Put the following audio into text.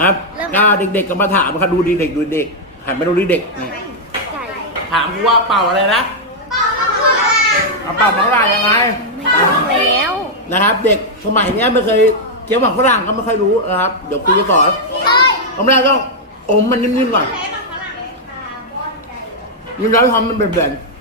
ครับก้าเด็กๆก็มาถามครับดูเด็กหันไปดูเด็กนี่ถามกูว่าเป่าอะไรนะเป่าหมากฝรั่งยังไง แล้วนะครับ เด็กสมัยนี้ไม่เคยเคี้ยวหมากฝรั่งก็ไม่ค่อยรู้นะครับเดี๋ยวคุยกันต่อตอนแรกต้องอมมันนิ่มๆก่อนนิ่มแล้วทำมันเบื่อๆ